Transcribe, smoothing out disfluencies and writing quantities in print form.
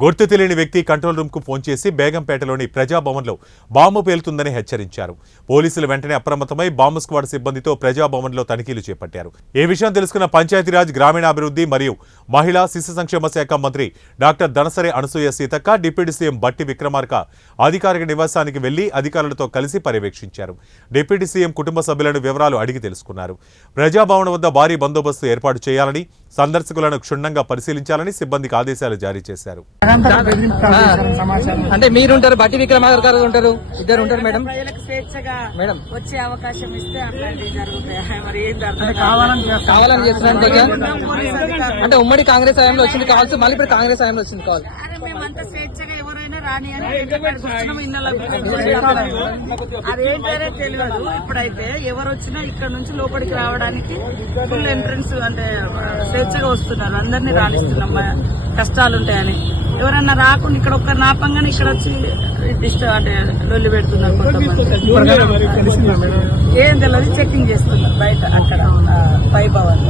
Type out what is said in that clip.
గుర్తు తెలియని వ్యక్తి కంట్రోల్ రూమ్ కు ఫోన్ చేసి బేగంపేటలోని ప్రజాభవన్లో బాంబు పేలుతుందని హెచ్చరించారు. పోలీసులు వెంటనే అప్రమత్తమై బాంబు స్క్వాడ్ సిబ్బందితో ప్రజాభవన్లో తనిఖీలు చేపట్టారు. ఈ విషయం తెలుసుకున్న పంచాయతీరాజ్, గ్రామీణాభివృద్ధి మరియు మహిళా శిశు సంక్షేమ శాఖ మంత్రి doctor Dhanasari Anasuya Seethakka, deputy CM బట్టి విక్రమార్క అధికారిక నివాసానికి వెళ్లి అధికారులతో కలిసి పర్యవేక్షించారు. డిప్యూటీ సీఎం కుటుంబ సభ్యులను వివరాలు అడిగి తెలుసుకున్నారు. ప్రజాభవన్ వద్ద భారీ బందోబస్తు ఏర్పాటు చేయాలని, సందర్శకులను క్షుణ్ణంగా పరిశీలించాలని సిబ్బందికి ఆదేశాలు జారీ చేశారు. అంటే మీరుంటారు, బట్టి విక్రమార్క గారు ఉంటారు, ఇద్దరు ఉంటారు మేడం. ప్రజలకు స్వేచ్ఛగా మేడం వచ్చే అవకాశం ఇస్తే అట్లాంటివి జరుగుతాయి. మరి ఏం కావాలని చేస్తున్నారు. అంటే ఉమ్మడి కాంగ్రెస్ హయాంలో వచ్చింది కావాల్సి, మళ్ళీ ఇప్పుడు కాంగ్రెస్ హయాంలో వచ్చింది కావాలి. మేమంతా స్వేచ్ఛగా ఎవరైనా రాని అని అదేంటనే తెలియదు. ఇప్పుడైతే ఎవరు వచ్చినా ఇక్కడ నుంచి లోపలికి రావడానికి ఫుల్ ఎంట్రన్స్, అంటే స్వేచ్ఛగా వస్తున్నారు. అందరినీ రాణిస్తున్నాం, కష్టాలు ఉంటాయని. ఎవరన్నా రాకుండా ఇక్కడ ఒక్క నాపంగానే ఇక్కడ వచ్చి అంటే లొల్లి పెడుతున్నారు. ఏం తెలియదు, చెకింగ్ చేస్తున్నారు బయట అక్కడ పై భవన్.